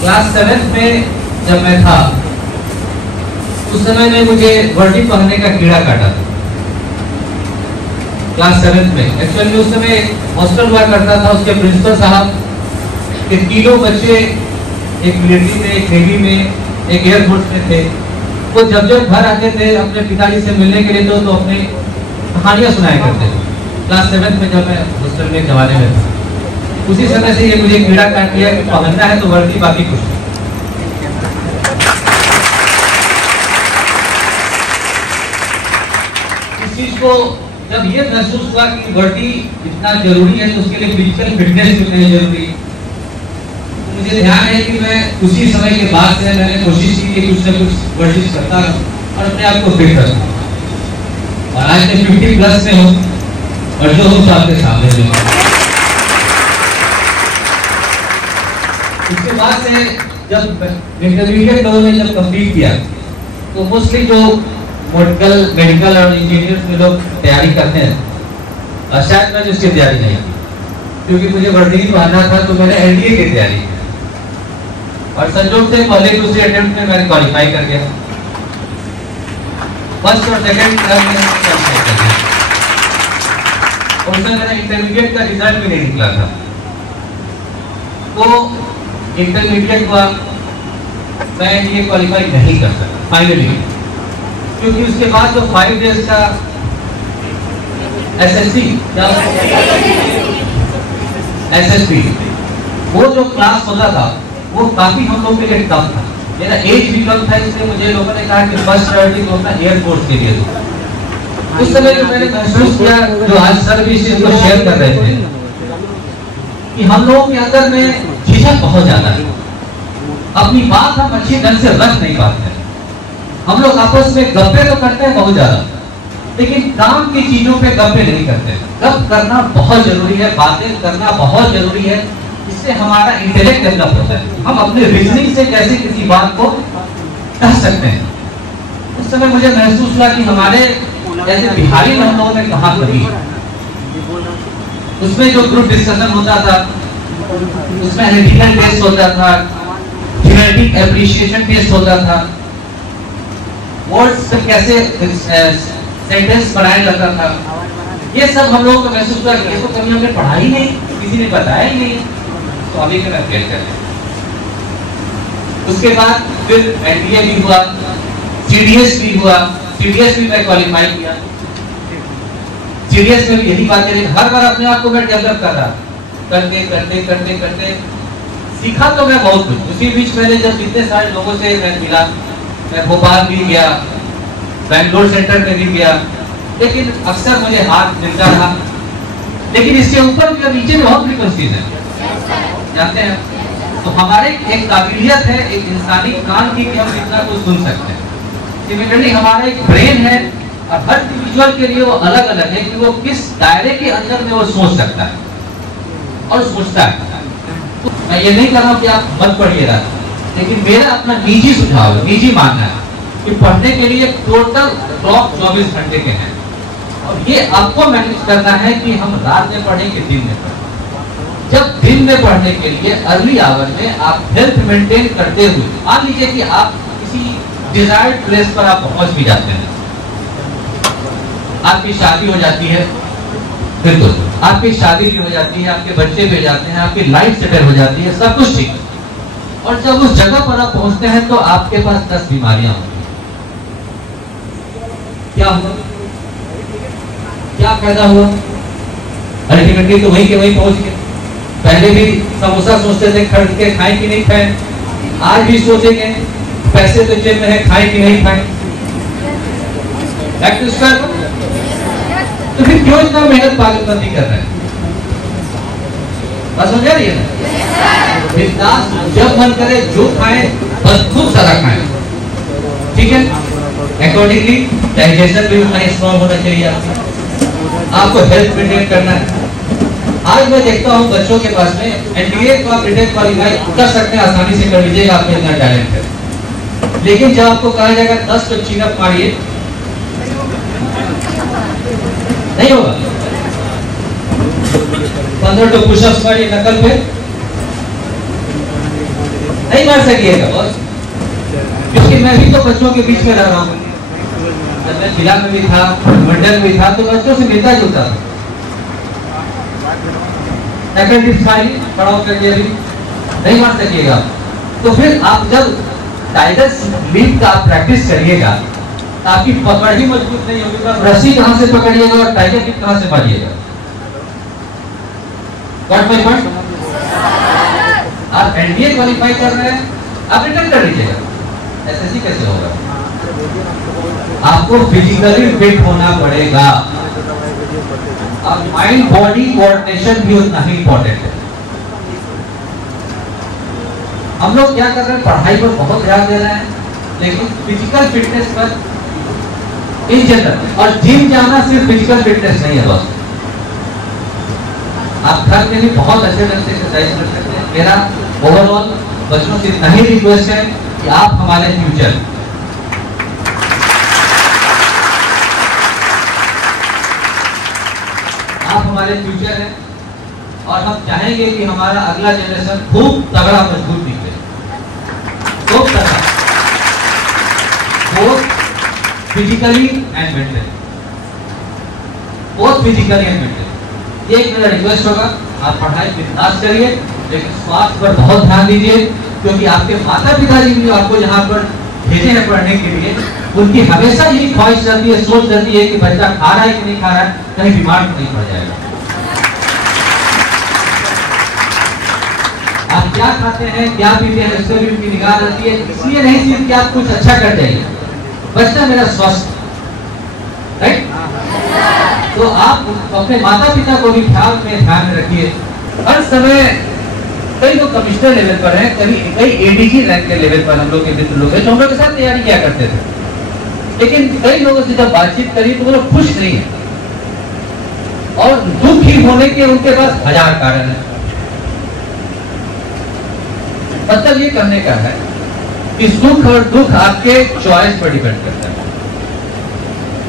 Class 7 में जब मैं था उस समय में मुझे वर्दी पहनने का कीड़ा काटा था। क्लास 7 में एक्चुअली उस समय हॉस्टल हुआ करता था, उसके प्रिंसिपल साहब के तीनों बच्चे एक मिलिट्री में, एक नेवी में, एक एयरफोर्स में थे। वो जब घर आते थे अपने पिताजी से मिलने के लिए तो अपने कहानियां सुनाया करते थे। क्लास 7 में जब मैं हॉस्टल में जमाने में था, उसी समय से ये मुझे कीड़ा काट लिया कि पहनना है तो वर्दी, बाकी कुछ नहीं। इस चीज को जब ये महसूस हुआ कि वर्दी इतना जरूरी है तो उसके लिए फिजिकल फिटनेस भी उतनी जरूरी है। तो मुझे ध्यान है कि मैं उसी समय के बाद से मैंने कोशिश की कि कुछ न कुछ वर्जिश करता रहूं और अपने आप को फिट रखूं। और आज मैं 50+ में हूँ और जो हूँ तो आपके सामने जो हूँ। उसके बाद से जब इंटरमीडिएट लेवल में जब कंप्लीट किया तो मोस्टली जो मेडिकल और इंजीनियर्स में लोग तैयारी करते हैं, शायद मैंने उसकी तैयारी नहीं की क्योंकि मुझे वर्दी पहनना था। तो मैंने एनडीए की तैयारी की और संजोग से पहले दूसरे अटेम्प्ट में मैंने क्वालिफाई कर गया। फर्स्ट और सेकंड टर्म में क्वालिफाई कर गया। उसमें मेरा इंटरमीडिएट का रिजल्ट भी नहीं निकला था। तो इंटरमीडिएट हुआ, मैं ये क्वालिफाई नहीं कर सका फाइनली, क्योंकि उसके बाद जो 5 डेज का एसएससी एसएसबी वो जो क्लास होता था वो काफी हम लोग के लिए टफ था। मेरा एज भी कम था, इसलिए मुझे लोगों ने कहा कि फर्स्ट प्रायोरिटी तो अपना एयरफोर्स के लिए दो। उस समय जो मैंने महसूस किया, जो आज सर भी इस चीज को शेयर कर रहे थे, कि हम लोगों के अंदर में झिझक बहुत ज्यादा है। अपनी बात हम अच्छी ढंग से रख नहीं पाते। हम लोग आपस में गप्पे तो करते हैं बहुत ज्यादा, लेकिन काम की चीजों पे गप्पे नहीं करते। गप करना बहुत जरूरी है, बातें करना बहुत जरूरी है। इससे हमारा इंटेलेक्ट डेवलप होता है। हम अपने रीजनिंग से कैसे किसी बात को कह सकते हैं। उस समय मुझे महसूस हुआ कि हमारे जैसे बिहारी हम लोगों ने कहा कभी, उसमें जो ग्रुप डिस्कशन होता था, उसमें एनालिटिकल टेस्ट होता था, थ्योरेटिक एप्रिशिएशन टेस्ट होता था, वर्ड्स से कैसे सेंटेंस बनाया जाता था, ये सब हम लोगों को महसूस हुआ कि ये तो कभी हमने पढ़ा ही नहीं, किसी ने बताया ही नहीं। तो अभी के मैं फेल कर दिया। उसके बाद फिर एनडीए भी हुआ, सीडीएस भी हुआ। सीडीएस भी मैं क्वालिफाई किया। सीडीएस में भी यही बात है, हर बार अपने आप को मैं डेवलप कर रहा, करते करते करते करते सीखा तो मैं बहुत कुछ। उसी बीच मैंने जब इतने सारे लोगों से मैं मिला, मैं भोपाल भी गया, बैंगलोर सेंटर में भी गया, लेकिन अक्सर मुझे हाथ मिलता रहा। लेकिन इसके ऊपर भी नीचे में बहुत फ्रीक्वेंसीज है, जानते हैं। तो हमारे एक काबिलियत है एक इंसानी कान की कि हम कितना कुछ सुन सकते हैं। सिमिलरली हमारा एक ब्रेन है और हर इंडिविजुअल के लिए वो अलग अलग है कि वो किस दायरे के अंदर में वो सोच सकता है और सोचता है। तो मैं ये नहीं कर रहा हूँ कि आप मत पढ़िएगा, लेकिन मेरा अपना निजी सुझाव है, निजी मानना है कि पढ़ने के लिए टोटल क्लॉक 24 घंटे के हैं और ये आपको मैनेज करना है कि हम रात में पढ़ें कि दिन में पढ़ें। जब दिन में पढ़ने के लिए अर्ली आवर में आप हेल्थ मेंटेन करते हुए, मान लीजिए कि आप किसी डिजायर्ड प्लेस पर आप पहुंच भी जाते हैं, आपकी शादी हो जाती है, बिल्कुल आपकी शादी भी हो जाती है, आपके बच्चे भी हो जाते हैं, आपकी लाइफ सेटल हो जाती है, सब कुछ ठीक है। और जब उस जगह पर आप पहुंचते हैं तो आपके पास 10 बीमारियां होती हैं। क्या हुआ, क्या फायदा हुआ? अल्टीमेटली तो वहीं के वहीं पहुंच गए। पहले भी समोसा सोचते थे खरीद के खाए कि नहीं खाए, आज भी सोचेंगे पैसे तो जेब में है, खाए कि नहीं खाए। तो फिर क्यों इतना मेहनत पागलपंती कर रहे हैं? बस समझ रही है ना? जब मन करे जो खाए, बस खूब सारा खाए, ठीक है। अकॉर्डिंगली डाइजेशन भी उतना स्ट्रॉन्ग होना चाहिए। आपको हेल्थ मेंटेन करना है। आज मैं देखता हूँ बच्चों के पास में एनडीए का रिटेन क्वालिफाई कर सकते हैं, आसानी से कर लीजिएगा, आपको इतना टैलेंट है। लेकिन जब आपको कहा जाएगा 10 तो चिन अप मारिए, नहीं होगा। 15 तो पुशअप्स मारिए नकल पे, नहीं मार सकिएगा बॉस, क्योंकि मैं भी तो बच्चों के बीच में रह रहा हूँ। जब मैं जिला में भी था, मंडल में था, तो बच्चों से मिलता जुलता था। खड़ा होकर के भी नहीं मार सकिएगा। तो फिर आप जब टाइगर लीप का प्रैक्टिस करिएगा तो आपकी पकड़ ही मजबूत नहीं होगी। तो आप रस्सी कहां से पकड़िएगा और टाइगर लीप कहां से मारिएगा? What my point? आप एनडीए क्वालिफाई कर रहे हैं, आप रिटर्न कर लीजिएगा। एसएससी कैसे होगा? आपको फिजिकली फिट होना पड़ेगा। अब माइंड बॉडी कोऑर्डिनेशन भी उतना ही इंपॉर्टेंट है। हम लोग क्या कर रहे हैं, पढ़ाई पर बहुत ध्यान दे रहे हैं, लेकिन फिजिकल फिटनेस पर इन जनरल। और जिम जाना सिर्फ फिजिकल फिटनेस नहीं है दोस्तों, आप घर में भी बहुत अच्छे ढंग से एक्सरसाइज कर सकते हैं। मेरा ओवरऑल बच्चों से इतना ही रिक्वेस्ट है कि आप हमारे फ्यूचर हैं, और हम चाहेंगे कि हमारा अगला जनरेशन खूब तगड़ा मजबूत दिखे, खूब तगड़ा, both physically and mentally, both physically and mentally. ये एक मेरा रिक्वेस्ट होगा। आप पढ़ाई बिंदास करिए, लेकिन स्वास्थ्य पर बहुत ध्यान दीजिए, क्योंकि आपके माता पिताजी भी आपको यहाँ पर भेजे हैं पढ़ने के लिए, उनकी हमेशा यही ख्वाहिश रहती है, सोच रहती है कि बच्चा खा रहा है कि नहीं खा रहा है, कहीं बीमार तो नहीं पड़ जाएगा। आप क्या खाते हैं, क्या पीते हैं, इससे भी उनकी निगाह रहती है। इसलिए नहीं सिर्फ कि आप कुछ अच्छा कर जाइए, बच्चा मेरा स्वस्थ, राइट? तो आप अपने माता पिता को भी ख्याल में रखिए। हर समय कई लोग कमिश्नर लेवल पर हैं, कई एडीजी रैंक के लेवल पर हम लोग के मित्र लोग हैं जो हम लोग के साथ तैयारी किया करते थे, लेकिन कई लोगों से जब बातचीत करी तो वो लोग खुश नहीं है, और दुखी होने के उनके पास हजार कारण है। मतलब ये करने का है कि सुख और दुख आपके चॉइस पर डिपेंड करता है।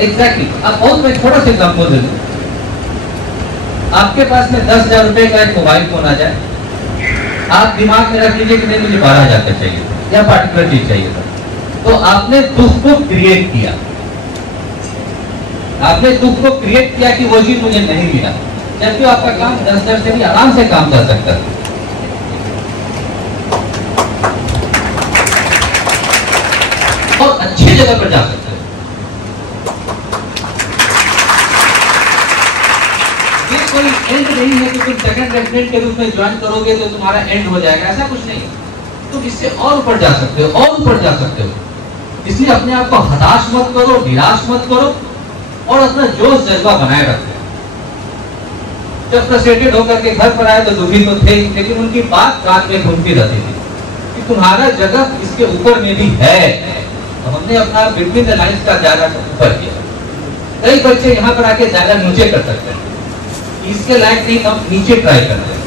एग्जैक्टली। अब और मैं थोड़ा सा एग्जाम्पल दे दूं। आपके पास में 10,000 रुपए का एक मोबाइल फोन आ जाए, आप दिमाग में रख लीजिए कि नहीं मुझे 12,000 का चाहिए या पार्टिकुलर चीज चाहिए था, तो आपने दुख को क्रिएट किया, आपने दुख को क्रिएट किया कि वो चीज मुझे नहीं मिला, जबकि आपका काम 10,000 से भी आराम से काम कर सकता है। और अच्छी जगह पर जा सकते हैं। ये कोई एंड नहीं है कि तुम सेकंड लेफ्टिनेंट के रूप में ज्वाइन करोगे तो तुम्हारा एंड हो जाएगा, ऐसा कुछ नहीं है। तुम इससे और ऊपर जा सकते हो, और ऊपर जा सकते हो। इसलिए अपने आप को हताश मत करो, निराश मत करो, और अपना जोश जज्बा बनाए रखो। जब फ्रस्ट्रेटेड होकर के घर पर आए तो दुखी तो थे, लेकिन उनकी बात कान में घूमती रहती थी कि तुम्हारा जगह इसके ऊपर में भी है। तो हमने अपना बिटवीन द लाइन्स का ज्यादा ऊपर किया। कई बच्चे यहाँ पर आके ज्यादा नीचे कर सकते हैं, इसके लायक नहीं, हम नीचे ट्राई करते हैं।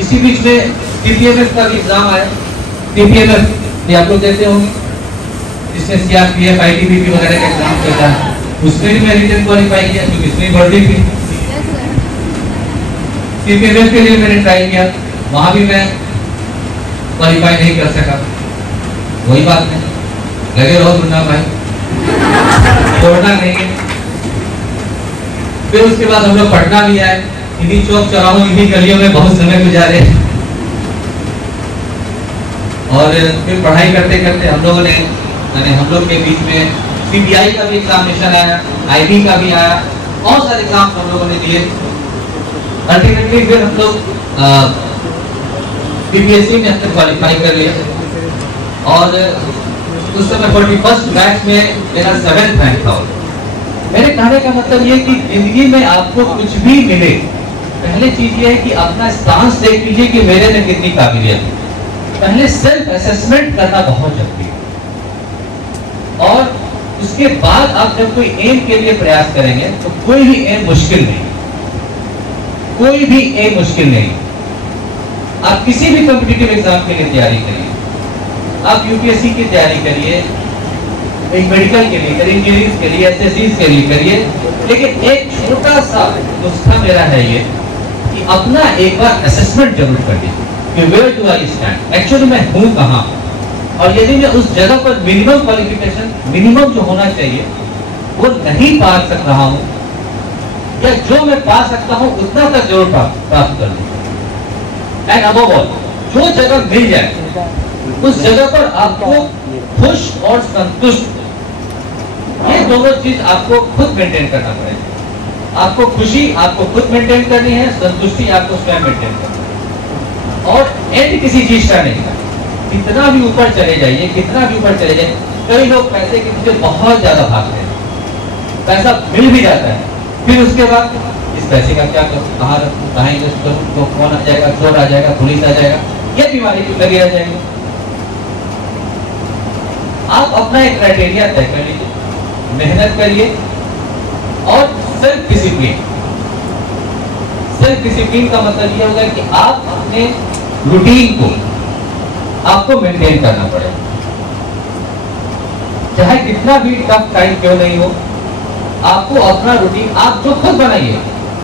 इसी बीच में पीपीएमएफ का भी एग्जाम आया। पीपीएमएफ ये आप लोग देते होंगे, जिसमें सीआरपीएफ, आईटीबीपी वगैरह का एग्जाम होता है, उसमें भी मैं रिटर्न क्वालिफाई किया क्योंकि इसमें वर्दी थी। पीपीएमएफ के लिए मैंने ट्राई किया, वहां भी मैं क्वालिफाई नहीं कर सका। वही बात है, लगे रहो मुन्ना भाई, छोड़ना नहीं है। फिर उसके बाद हम लोग पटना भी आए, इन्हीं चौक चौराहों, इन्हीं गलियों में बहुत समय गुजारे, और फिर पढ़ाई करते करते हम लोगों ने, हम लोग के बीच में सीबीआई का भी एग्जामिनेशन आया, आईबी का भी आया, बहुत सारे एग्जाम हम लोगों ने दिए। अल्टीमेटली फिर हम लोग बीपीएससी में अंदर क्वालिफाई कर लिए, और उस समय 41st बैच में मेरा 7th रैंक था। मेरे कहने का मतलब ये कि जिंदगी में आपको कुछ भी मिले, पहले चीज ये है कि अपना स्टांस देख लीजिए कि मेरे में कितनी काबिलियत है। पहले सेल्फ असेसमेंट करना बहुत जरूरी है, और उसके बाद आप जब कोई एम के लिए प्रयास करेंगे तो कोई भी एम मुश्किल नहीं, कोई भी एम मुश्किल नहीं। आप किसी भी कॉम्पिटिटिव एग्जाम के लिए तैयारी करिए, आप यूपीएससी की तैयारी करिए, एक मेडिकल के लिए करिए, इंजीनियरिंग के लिए, एसएससी के लिए करिए, लेकिन एक छोटा सा नुस्खा मेरा है ये कि अपना एक बार असेसमेंट जरूर करिए। कि where do I stand, actually मैं हूं कहां। और यदि मैं उस जगह पर मिनिमम क्वालिफिकेशन, मिनिमम जो होना चाहिए वो नहीं पा सक रहा हूं, या जो मैं पा सकता हूं उतना तक जरूर प्राप्त कर लूं। एंड अबव ऑल, जो जगह मिल जाए उस जगह पर आपको खुश और संतुष्ट, ये दोनों चीज आपको खुद मेंटेन करना पड़ेगा। आपको खुशी आपको खुद मेंटेन करनी है, संतुष्टि आपको स्वयं मेंटेन करनी है। और एंड किसी चीज का नहीं है। कितना भी ऊपर चले जाइए, कितना भी ऊपर चले जाइए, कई लोग पैसे के पीछे बहुत ज्यादा भागते हैं, पैसा मिल भी जाता है, फिर उसके बाद इस पैसे का क्या करूं, कहाँ रखूं, कहाँ इन्वेस्ट करूं, तो कौन आ जाएगा, चोर आ जाएगा, पुलिस आ जाएगा, ये बीमारी लगी रह जाएगी। आप अपना एक क्राइटेरिया तय कर लीजिए, मेहनत करिए और सेल्फ डिसिप्लिन। सेल्फ डिसिप्लिन का मतलब यह होगा कि आप अपने रूटीन को आपको मेंटेन करना पड़ेगा, चाहे कितना भी टफ टाइम क्यों नहीं हो। आपको अपना रूटीन आप जो खुद बनाइए,